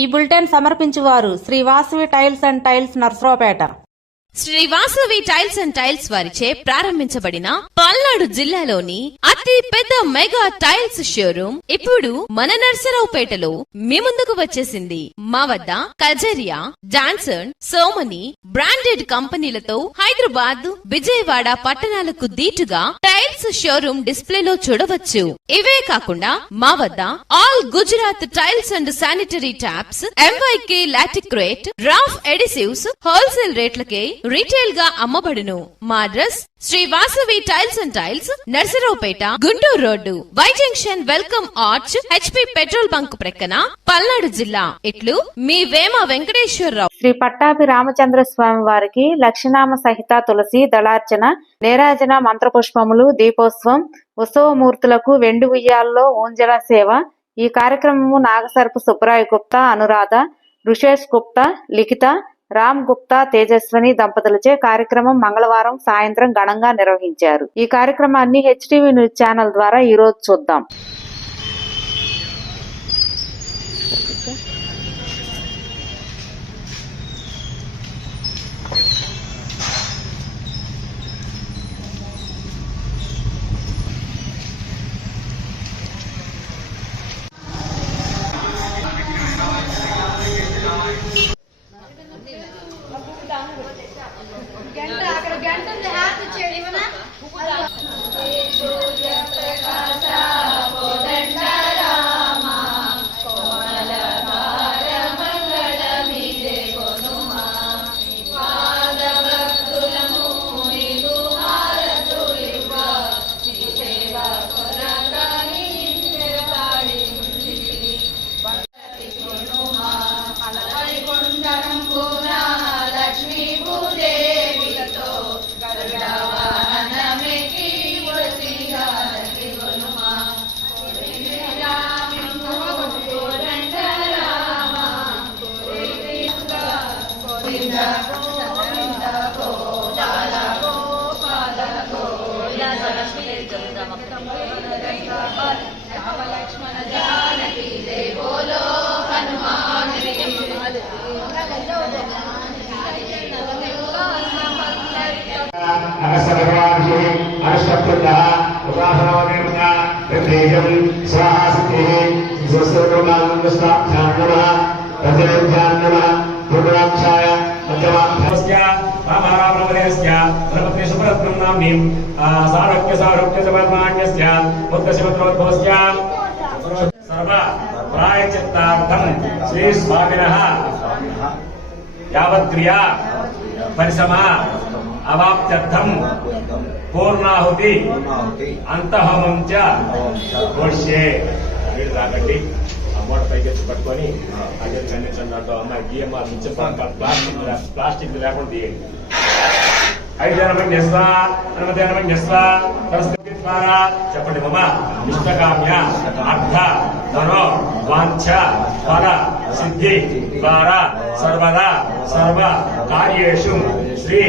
ఈ బులెటిన్ సమర్పించువారు Sri Vasavi tiles and tiles Narasaraopet. Sri Vasavi tiles and tiles వారిచే ప్రారంభించబడిన పల్నాడు జిల్లాలోని అతి పెద్ద మెగా టైల్స్ షోరూమ్ ఇప్పుడు మన నర్సరావుపేటలో మీ ముందుకు వచ్చేసింది. మా వద్ద కజరియా, జాన్సన్, సోమని బ్రాండెడ్ కంపెనీలతో హైదరాబాద్, విజయవాడ పట్టణాలకు దీటుగా టైల్స్ షోరూమ్ డిస్ప్లేలో చూడవచ్చు. ఇవే కాకుండా మా వద్ద all Gujarat tiles and sanitary taps, MYK Laticrete, Roff adhesives wholesale రేట్లకే రీటైల్ గా అమ్మబడును. మా address Sri Vasavi tiles and tiles, Narasaraopet, Guntur road, Y junction, welcome arch, HP petrol bunk ప్రక్కన, పల్నాడు జిల్లా. ఇట్లు మీ వేమ వెంకటేశ్వరరావు. శ్రీ పట్టాభి రామచంద్ర స్వామి వారికి లక్షనామ సహిత తులసి దళార్చన, నీరాజన, మంత్రపుష్పములు, దీపోత్సవం, ఉత్సవమూర్తులకు వెండి ఉయ్యాల్లో ఊంజల సేవ. ఈ కార్యక్రమము నాగసరపు సుబ్రాయ్ గుప్తా, అనురాధ, రుషేష్ గుప్తా, లిఖిత, రామ్ గుప్తా, తేజస్విని దంపతులచే కార్యక్రమం మంగళవారం సాయంత్రం ఘనంగా నిర్వహించారు. ఈ కార్యక్రమాన్ని HTV న్యూస్ ఛానల్ ద్వారా ఈ రోజు చూద్దాం. శ్రీ స్వామినః యావత్క్రియా పరిసమా అవాప్త్యర్థం పూర్ణాహుతి అంతఃహోమం చ ఘోష్యే. వీడు రాకండి అమ్మోడ పైకెత్తి పట్టుకొని అదే ఖండించండి. నాతో అమ్మాయి బియ్యమ్మ మించ ప్లాస్టిక్ లేకుండా తీయండి. ఐదనమన్యస్వ అనమదేనమన్యస్వ పరిస్థితి ద్వారా చెప్పండి. మమ ఇష్టకామ్య అర్థ మనో వాంఛ ఫల సిద్ధి ద్వారా సర్వదా సర్వ కార్యేషు శ్రీ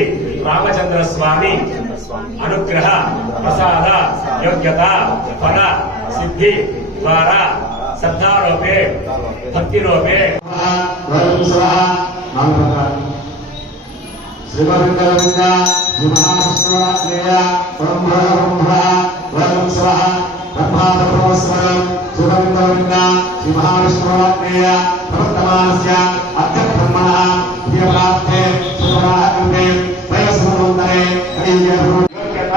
రామచంద్ర స్వామి అనుగ్రహ ప్రసాద యోగ్యత ఫల సిద్ధి ద్వారా శ్రద్ధారూపే భక్తిరూపే శ్రీమరింగ మహావిష్ణువాగ్నేయ బ్రహ్మ వరం స్వః బ్రహ్మాదప్రవస్వరం శ్రీమరింగ శ్రీ మహావిష్ణువాగ్నేయ ప్రవర్తమానస్య అర్థబ్రహ్మణ ప్రియప్రాప్తే సుఖమాహకృతే వయస్సుమంతరే యోగ్యత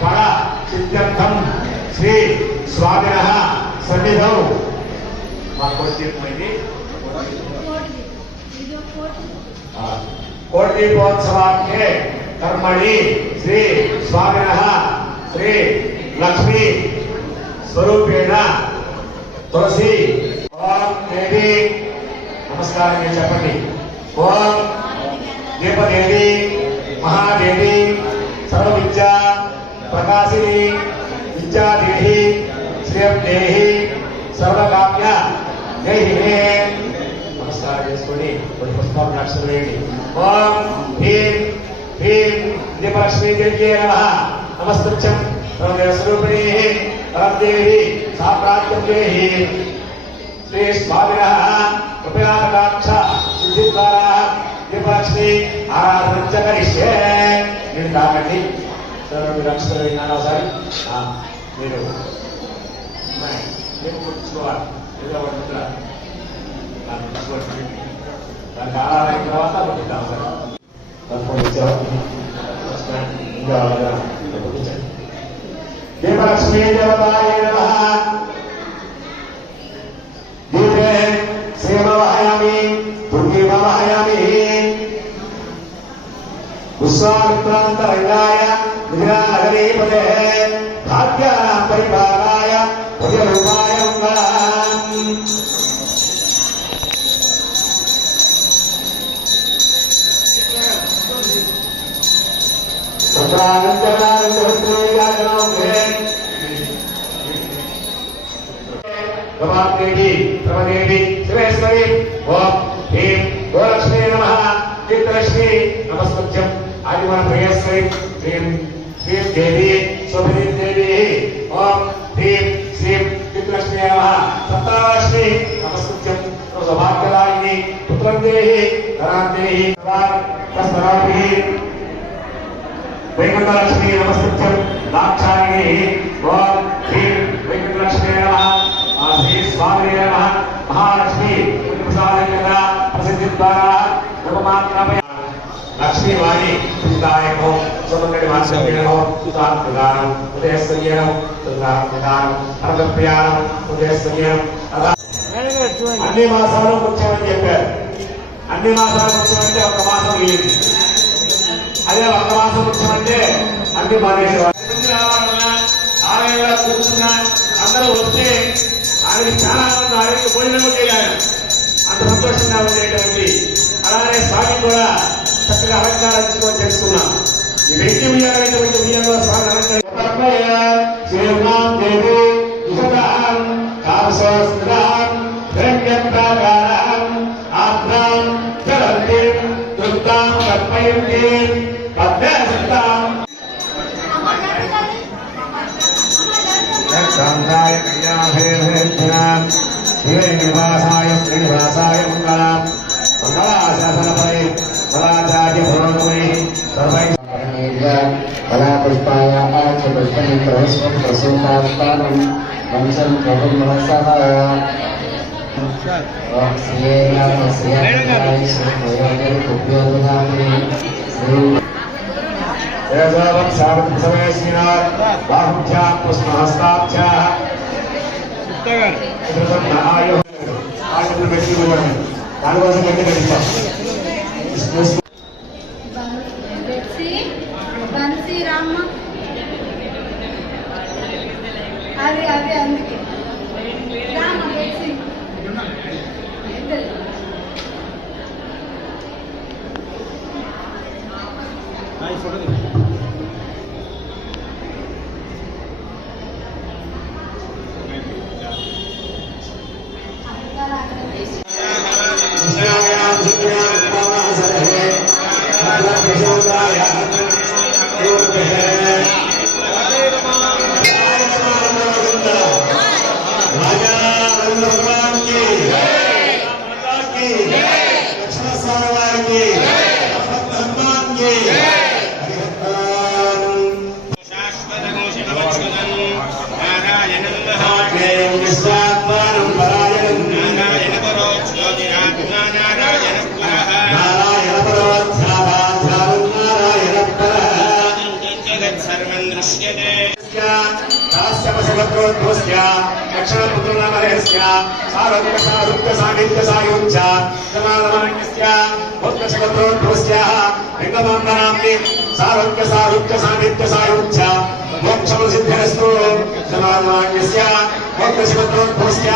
ఫల సిద్ధ్యర్థం శ్రీ స్వామినః సన్నిధౌ. మా కోటి కోటిదీపోత్సవాఖ్యే కర్మణి శ్రీ స్వామినః శ్రీ లక్ష్మీ స్వరూపేణ తులసి. ఓం దేవి నమస్కారం చెప్పండి. ఓం దీపదేవి మహాదేవి సర్వవిద్యా ప్రకాశిని విద్యాదేహి శ్రియం దేహి సర్వకామ్య దేహి. నమస్కారం చేసుకొని కొన్ని పుష్పాలు నక్షత్రం వేయండి. ఓం హ్రీం హ్రీం దీపలక్ష్మీ దేవ్యే నమః. నమస్తుభ్యం స్వరూపిణీ పరం దేవి సాప్రాత్యం దేహి. శ్రీ స్వామినః ఉపయాకాక్ష సిద్ధిద్వారా దీపలక్ష్మి ఆరాధన చ కరిష్యే. మీరు కాకండి సార్, మీరు అక్షరం విన్నారా ఒకసారి? మీరు కూర్చుకోవాలి, ఏదో ఒకటి ఉందా దాన్ని కూర్చోండి. దానికి ఆరాధన అయిన తర్వాత పంపిద్దాం సార్. దీపలక్ష్మీ దేవతాయ నమః. దీపే శ్రీమవాహయామి దుర్గీమవాహయామి. విశ్వామిత్రాంతరంగాయ విజయనగరీపదే భాగ్యానాం పరిపాలనాయ భుజరూపాయ మంగళం. దేవి ప్రమదేవి శివేశ్వరి ఓం హ్రీం గోలక్ష్మీ నమః. చిత్తలక్ష్మి నమస్కృత్యం ఆదిమన ప్రియశ్రీ హ్రీం శ్రీం దేవి శోభనీ దేవి ఓం హ్రీం శ్రీం చిత్తలక్ష్మీ నమః. సప్తలక్ష్మి నమస్కృత్యం సౌభాగ్యదాయిని పుత్రం దేహి ధనాం దేహి తస్మరాభి. వైకుంఠలక్ష్మీ నమస్కృత్యం దాక్షాయిని ఓం హ్రీం వైకుంఠలక్ష్మీ నమః. శ్రీ స్వామి నమః. మహాలక్ష్మి ప్రసాద ప్రసిద్ధి ద్వారా లక్ష్మీ వాణి సుతాయకం సుమంగళి మాసమేణం సుతాత్మదానం ఉదయస్వయ్యనం సుతాత్మదానం అర్ధప్రియానం ఉదయస్వయ్యనం. అన్ని మాసాలు ముఖ్యమని చెప్పారు. అన్ని మాసాలు ముఖ్యమంటే ఒక మాసం మిగిలింది. అదే ఒక మాసం ముఖ్యమంటే అన్ని మానేసేవారు. రావాలన్నా ఆలయంలో కూర్చున్నా అందరూ వస్తే ఆయనకి చాలా మంది ఆయనకి భోజనం చేయాలి. అంత సంతోషంగా ఉండేటువంటి. అలానే స్వామి కూడా చక్కగా అలంకారం చేసుకున్నాం. ఈ వ్యక్తి ఉయ్యాలైనటువంటి ఉయ్యాలో స్వామి అలంకరించారు. శ్రీనివాసాయ శ్రీనివాసాయ మంగళం. మంగళాశాసనపై సదాచార్య పురోగమై సర్వై కళాపుష్పాయ పుష్పం ప్రవస్వం ప్రసూతాత్మానం వంశం ప్రభుత్వ దానికోసం పెట్టి కట్టిస్తాం. బన్సీరామ్మ అది అది అందుకే రామ బెట్సి మోక్షసిద్ధిరస్తు సమానమాన్యస్య మోక్షశివత్రోద్భవస్య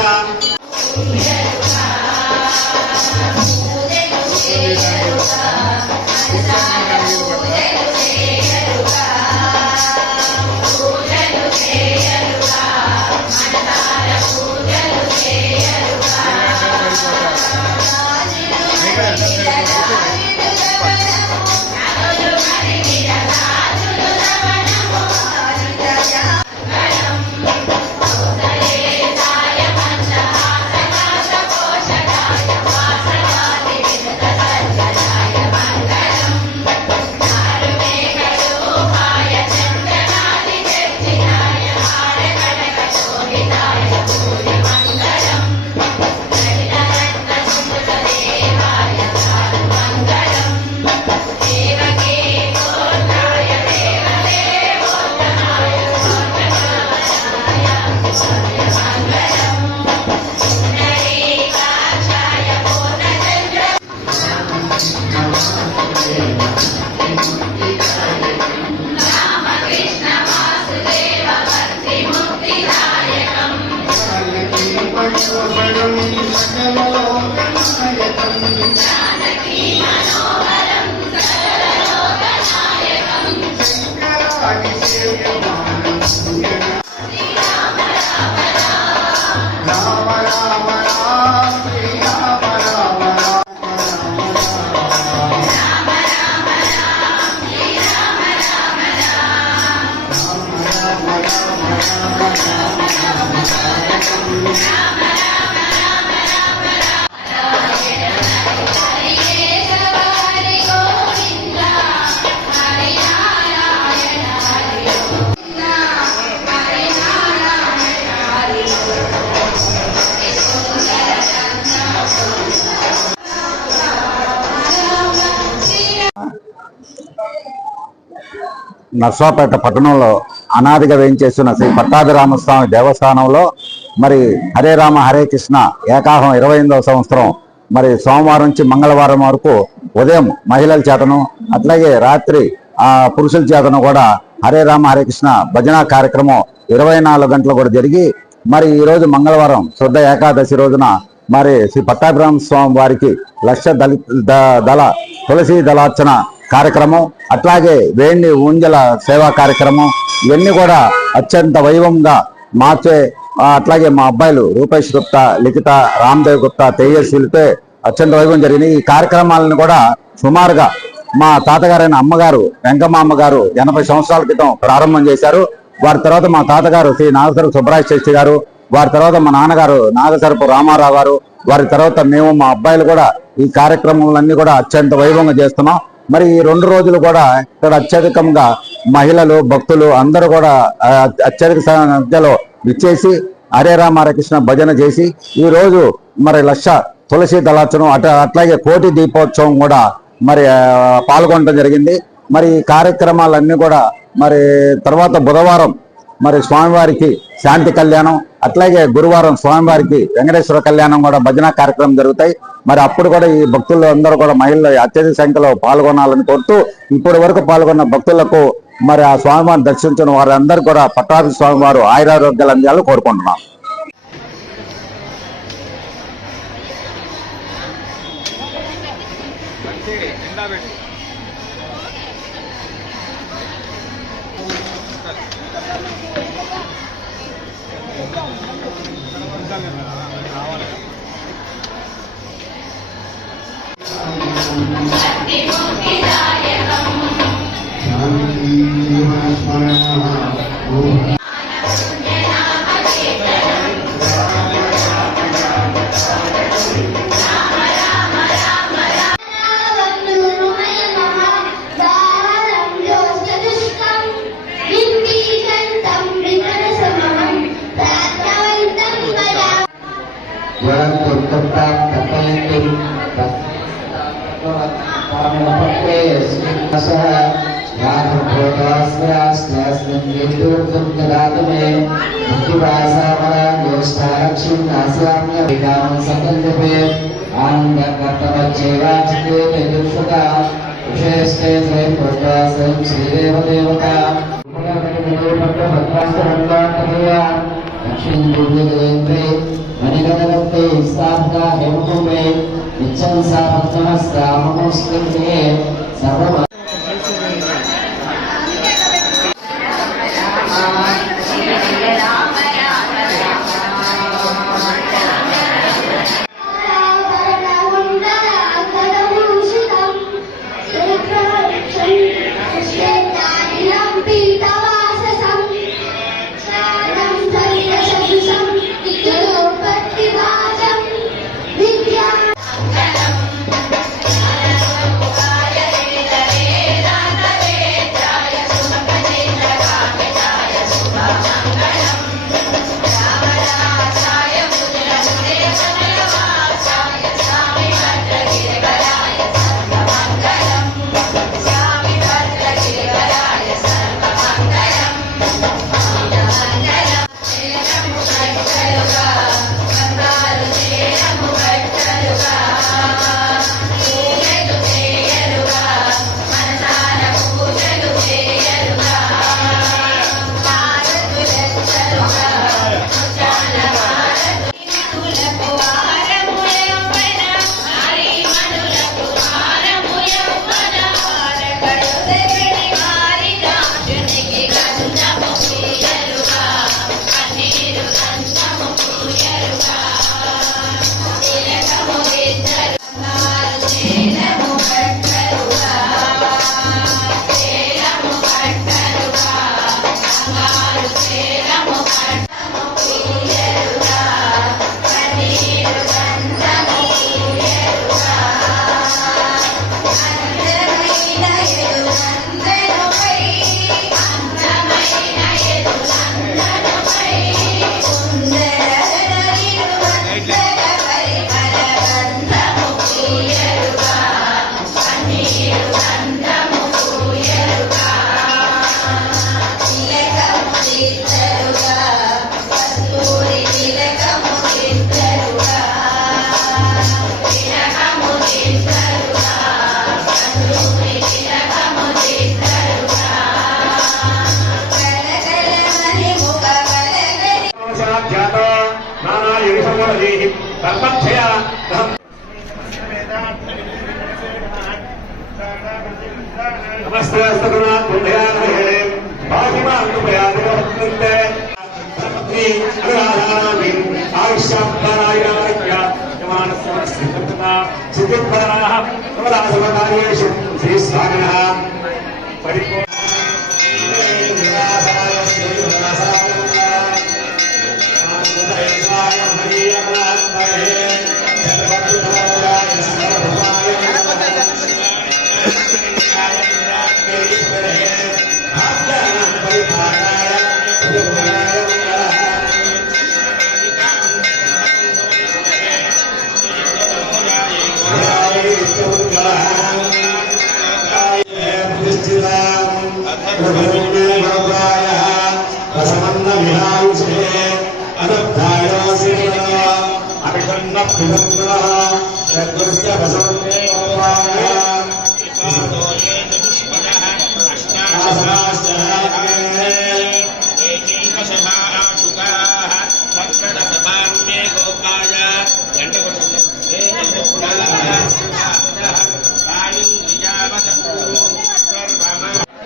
నర్సాపేట పట్టణంలో అనాదిగా వేయించేస్తున్న శ్రీ పట్టాభిరామస్వామి దేవస్థానంలో మరి హరే రామ హరే కృష్ణ ఏకాహం 28వ సంవత్సరం మరి సోమవారం నుంచి మంగళవారం వరకు ఉదయం మహిళల చేతను అట్లాగే రాత్రి పురుషుల చేతను కూడా హరే రామ హరే కృష్ణ భజన కార్యక్రమం 24 గంటలు కూడా జరిగి మరి ఈ రోజు మంగళవారం శుద్ధ ఏకాదశి రోజున మరి శ్రీ పట్టాభిరామ స్వామి వారికి లక్ష దళ తులసి దళార్చన కార్యక్రమం అట్లాగే వేణి ఊంజల సేవా కార్యక్రమం ఇవన్నీ కూడా అత్యంత వైభవంగా మార్చే అట్లాగే మా అబ్బాయిలు రూపేష్ గుప్తా, లిఖిత, రామ్దేవ్ గుప్తా, తేజస్విలతో అత్యంత వైభవం జరిగింది. ఈ కార్యక్రమాలను కూడా సుమారుగా మా తాతగారైన అమ్మగారు వెంకమ్మ అమ్మగారు 80 సంవత్సరాల క్రితం ప్రారంభం చేశారు. వారి తర్వాత మా తాతగారు శ్రీ నాగసరపు సుబ్బరాయ శాస్త్రి గారు, వారి తర్వాత మా నాన్నగారు నాగసరపు రామారావు గారు, వారి తర్వాత మేము మా అబ్బాయిలు కూడా ఈ కార్యక్రమాలన్నీ కూడా అత్యంత వైభవంగా చేస్తున్నాం. మరి ఈ 2 రోజులు కూడా ఇక్కడ అత్యధికంగా మహిళలు భక్తులు అందరూ కూడా అత్యధిక సంఖ్యలో విచ్చేసి హరే రామ హరే కృష్ణ భజన చేసి ఈ రోజు మరి లక్ష తులసి దళార్చనం అట్లాగే కోటి దీపోత్సవం కూడా మరి పాల్గొనడం జరిగింది. మరి ఈ కార్యక్రమాలన్నీ కూడా మరి తర్వాత బుధవారం మరి స్వామివారికి శాంతి కళ్యాణం అట్లాగే గురువారం స్వామివారికి వెంకటేశ్వర కళ్యాణం కూడా భజన కార్యక్రమం జరుగుతాయి. మరి అప్పుడు కూడా ఈ భక్తులు అందరూ కూడా మహిళలు అత్యధిక సంఖ్యలో పాల్గొనాలని కోరుతూ ఇప్పటి వరకు పాల్గొన్న భక్తులకు మరి ఆ స్వామివారిని దర్శించిన వారందరూ కూడా పట్టాభి స్వామివారు ఆయురారోగ్యాలు అందాలని కోరుకుంటున్నాం. విద్యా कर्मक्षया नमस्ते अस्तगुणात् पुण्ययानहे भाजिमानुपयादिवत्तन्ते सर्वत्री अनुराधानामि आयुष्याप्तारायणाय यमानस्वस्तिकृतना सिद्धिपराः प्रवदासवकार्येषु श्रीस्वामिनः परिपूर्ण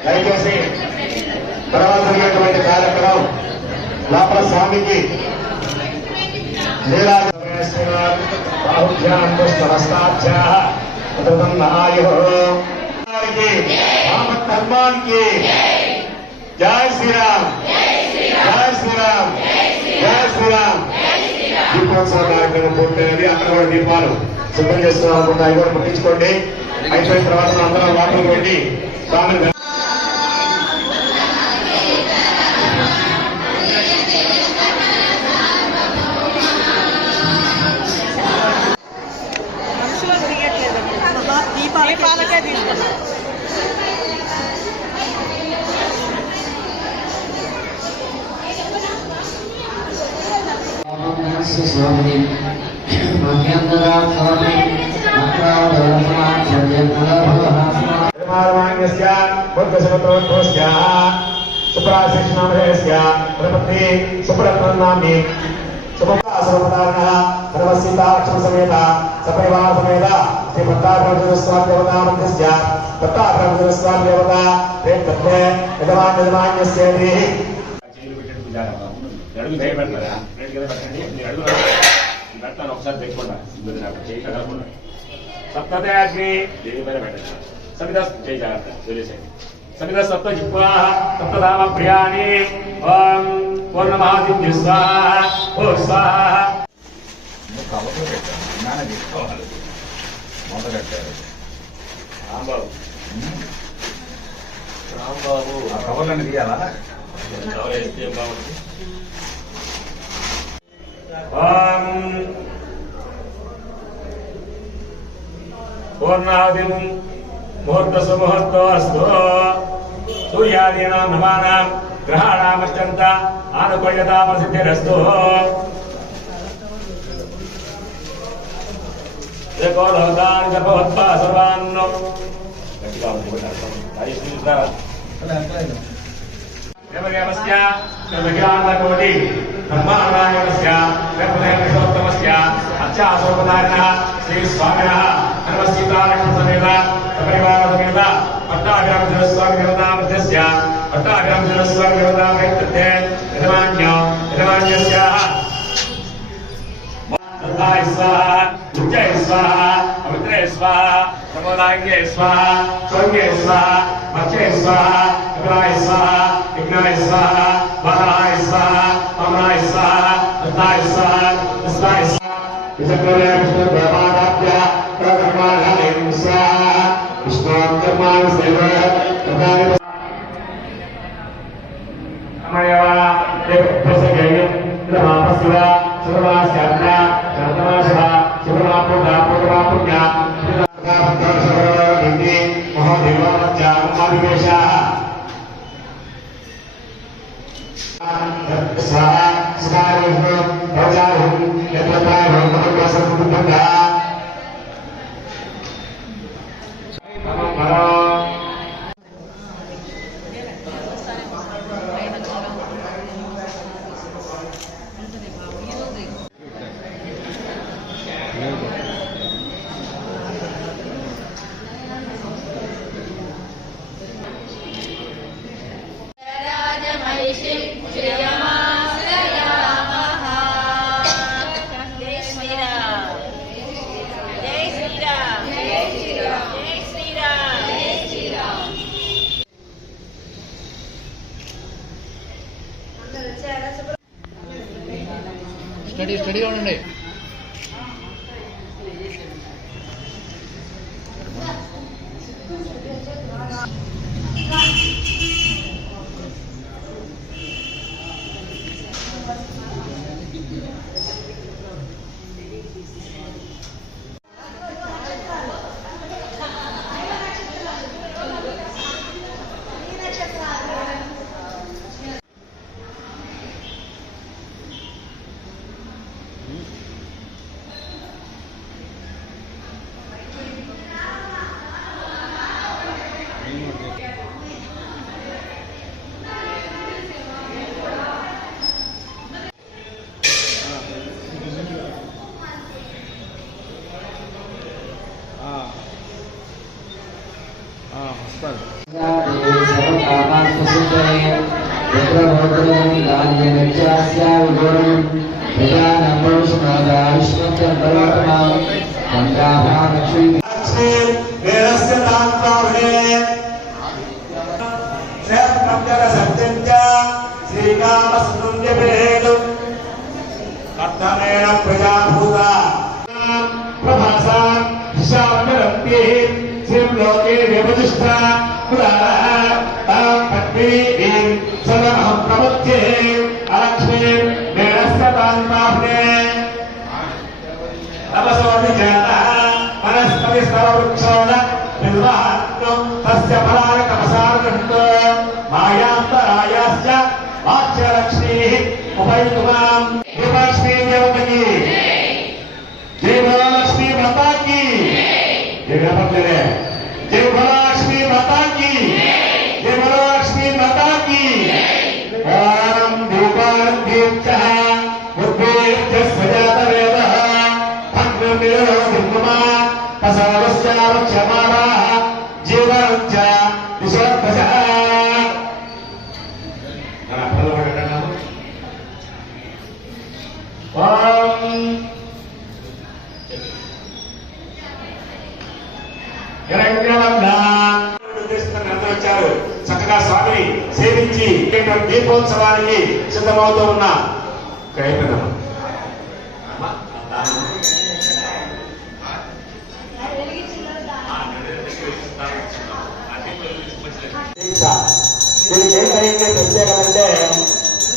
దయచేసి తర్వాత జరిగేటువంటి కార్యక్రమం లోపల స్వామికి ధర్మానికి జై శ్రీరామ్ జై శ్రీరామ్ జై శ్రీరామ్. దీపోత్సవ కార్యక్రమం పూర్తయినది. అక్కడ కూడా దీపాలు సిద్ధం చేస్తున్నాం అనుకుంటా. అవి కూడా ముట్టించుకోండి. అయిపోయిన తర్వాత అందరం లోపలికి వెళ్ళి స్వామిని దీపాలకే తీసుకున్నాం. సుప్రనామి సర్వసీతాక్షణ సమేత సపరివార సమేత శ్రీ పట్టాభిరామ స్వామి దేవతా మధ్యస్య పట్టాభిరామ స్వామి దేవత ప్రేమ యజమాన్యస్యేది అడుగు చేయబెడతారా రెండు కదా పెట్టండి. మీరు అడుగు పెడతాను ఒకసారి తెచ్చుకోండి. చేయి కదలకుండా సప్తతే అగ్ని దేవి పైన పెట్టండి. సమిత చేయి జాగ్రత్త వదిలేసేయండి. సమిత సప్త జిహ్వా సప్తధామ ప్రియాణి ఓం పూర్ణమహాదిత్య స్వాహ ఓ స్వాహ. కవర్లో పెట్టాను నాన్న తీసుకోవాలి మొదలు కట్టారు రాంబాబు. రాంబాబు ఆ కవర్లన్నీ తీయాలా? బాగుంది. ఓం పూర్ణాదిం ముహూర్త సుముహూర్తో అస్తు. సూర్యాదీనాం నవానాం గ్రహాణామత్యంత ఆనుకూల్యతా ప్రసిద్ధిరస్తు. ఏకోలోకాన్ గర్భవత్పా సర్వాన్నో గట్టిగా దేవదేవస్య విజ్ఞానకోటి బ్రహ్మానాయకస్య గర్భదేవోత్తమస్య అత్యాసోపదారిణః శ్రీ స్వామినః సర్వసీతాలక్ష్మ సమేత సపరివార సమేత పట్టాభిరామ స్వామి దేవతా మధ్యస్య పట్టాభిరామ స్వామి దేవతా ప్రయత్తే యజమాన్యస్యాః సదాయ స్వాహ ఉజ్జయ స్వాహ పవిత్రే స్వాహ ప్రమోదాంగే స్వాహ సౌమ్యే స్వాహ మత్స్యే స్వాహ కపిలాయ స్వాహ విఘ్నాయ స్వాహ బాలాయ స్వాహ అమరాయ స్వాహ రత్నాయ స్వాహ కృష్ణాయ స్వాహ విచక్రమే విష్ణు దేవాదాభ్య ప్రకర్మాణాయం స్వాహ విష్ణోకర్మాణ సేవ ప్రకాయ అమయవ దేవప్రసగేయం ఇదమాపస్వ సర్వాస్యాజ్ఞ శరతమాశవ శివరాపుణ పూర్వాపుణ్య మహోదేవాచారమావివేశాః స్వాహ సుధారుహు ప్రజాహు యత్రతాహు మహోదసంబుద్ధంగా స్టడీగా ఉండండి. చక్కగా స్వామిని సేవించి దీపోత్సవానికి సిద్ధమవుతూ ఉన్న దీనికి ఏంటంటే ప్రత్యేకమంటే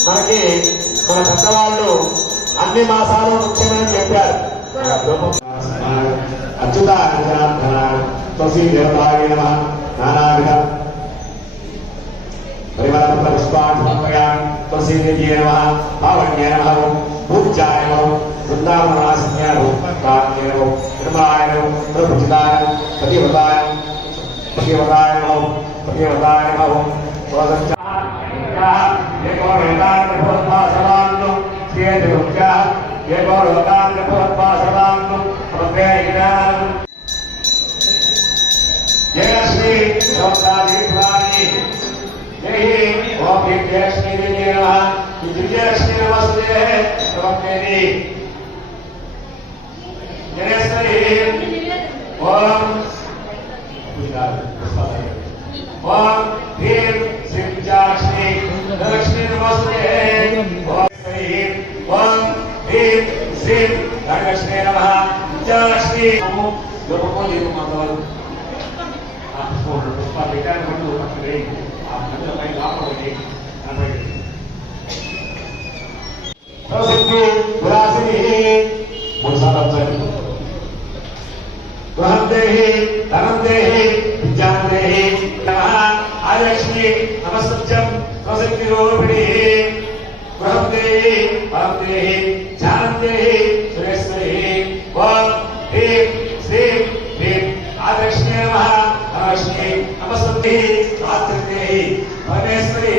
మనకి మన పెద్దవాళ్ళు అన్ని మాసాలు ముఖ్యమని చెప్పారు. అచ్యుత తులసీ దేవతాయ నమః నానావిధ పరివార పుష్పాన్ని సమర్పయామి. తులసీ దేవ్యే నమః పావన్యే నమః పూజ్యాయ నమః వృందావనవాసిన్యే నమః కామ్యే నమః నిర్మలాయ నమః ప్రభుజితాయ పతివ్రతాయ పతివ్రతాయ నమః పతివ్రతాయ నమః స్వదంచ ఏకో వేదాంత భవద్భాసవాన్ను శ్రీయజుక్య ఏకో లోకాంత భవద్భాసవాన్ను సమర్పయామి. జయ శ్రీ సౌందర్యవాణి జై ఓం విద్యాలక్ష్మీ దేవి నమః. విద్యాలక్ష్మీ నమస్తే సమర్పయామి. జయ శ్రీ ఓం ఓం హ్రీం శ్రీ విద్యాలక్ష్మీ లక్ష్మీ నమస్తే. ఓం శ్రీ ఓం హ్రీం శ్రీ ధనలక్ష్మీ నమః. విద్యాలక్ష్మీ లోపమో దీపమాతవారు పుష్పాలు పెట్టాను ముందు ఆ మధ్య పై లోపలికి మూడు సార్లు గృహం దేహి ధనం దేహి విద్యాం దేహి నమః. ఆదిలక్ష్మి నమస్కృత్యం స్వశక్తి రూపిణి గృహం దేహి వరం దేహి ధ్యానం దేహి సురేశ్వరి. ఓం హ్రీం శ్రీం హ్రీం ఆదిలక్ష్మి నమః. ధనలక్ష్మి నమస్కృతి రాత్రి దేహి పరమేశ్వరి.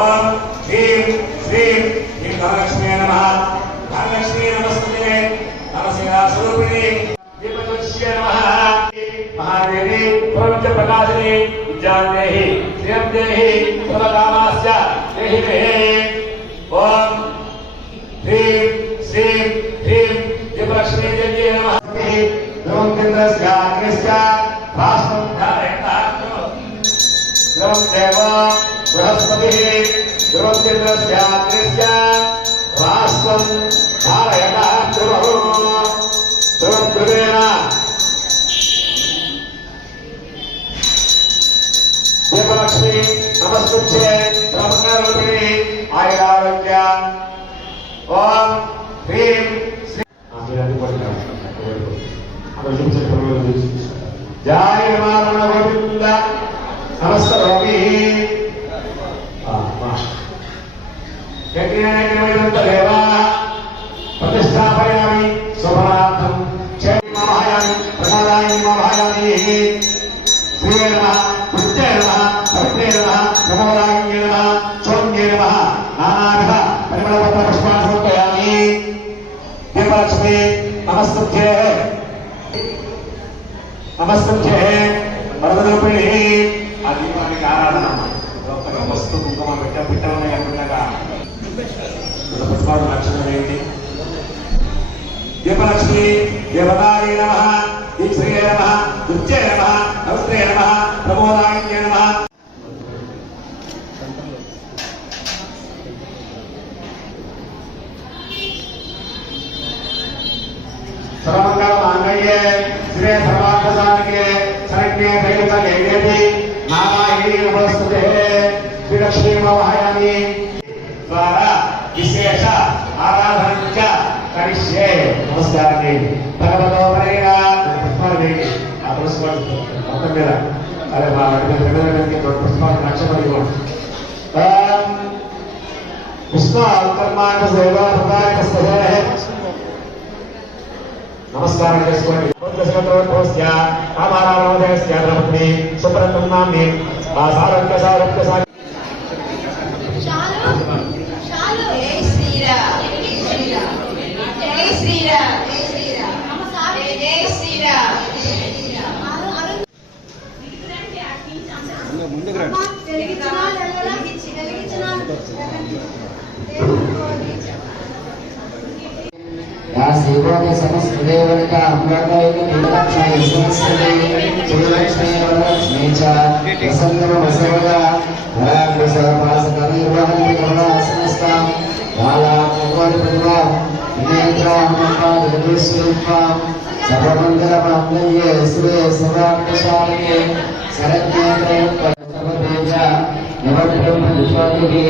ఓం హ్రీం శ్రీం హ్రీం ధనలక్ష్మి నమః. ధనలక్ష్మి నమస్కృతే నమసేనా స్వరూపిణి. महादेवी प्रपंच प्रकाशिनी विद्यां देहि श्रियं देहि सर्वकामास्य देहि मे. ओम ह्रीं श्रीं ह्रीं दिवलक्ष्मी देव्यै नमः. ध्रुवं चन्द्रस्य अग्निस्य राष्ट्रं धारयतात् ध्रुवं देवो बृहस्पतिः ध्रुवं चन्द्रस्य अग्निस्य राष्ट्रं జయ రమణ గోవింద నమస్కరోమి प्रतिष्ठापयामि शोभनार्थं चैमायामि प्रसादाय महायामि श्री नमः पुत्रे नमः पवित्रे नमः प्रमोदाय नमः चौन्ये नमः नानाविध परिमलपत्र पुष्पाणि समर्पयामि देवलक्ष्मी नमस्तुभ्ये नमस्तुभ्ये वरदरूपिणी आ दीपावళికి ఆరాధన వస్తు కుంకుమ పెట్టమని అనుకుంటాగా పుష్పాలు లక్షణం ఏంటి దీపలక్ష్మి దేవతాయ నమః దీప్శ్రీ నమః దుర్జయ నమః పవిత్రే నమః ప్రమోదాయ నమః सर्वमंगल मांगल्ये श्री सर्वार्थसाधिके शरण्ये त्रयंबके देवी नारायणी नमोस्तुते श्री लक्ष्मी महायामी द्वारा विशेष आराधना करिष्ये नमस्काराన్ని భగవతో పరేగా పుష్పాన్ని ఆ పుష్పాన్ని మొత్తం మీద అరే మా దగ్గరికి పుష్పాన్ని లక్ష్యపడి విష్ణు కర్మాణ సేవా ప్రదాయ కస్తహే నమస్కారం చేసుకోండి సుప్రతం నామ్ని సారథ్య సారథ్య సార జై శ్రీరామ్ జై శ్రీరామ్ జై శ్రీరామ్ జై శ్రీరామ్ या सेवादि समस्त देवता अमृताय निलक्षाय समस्तदे श्रीलक्ष्मी वरलक्ष्मी च प्रसन्नम वसवदा वराग्रसपासकनिर्वहन्ति करुणा समस्तां बाला कुमारपद्मा नेत्रामपादविश्वेत्वां सर्वमङ्गलमाङ्गल्ये श्री सर्वार्थसाधिके शरण्ये त्र्यम्बके सर्वतेज नवब्रह्म विश्वादिभिः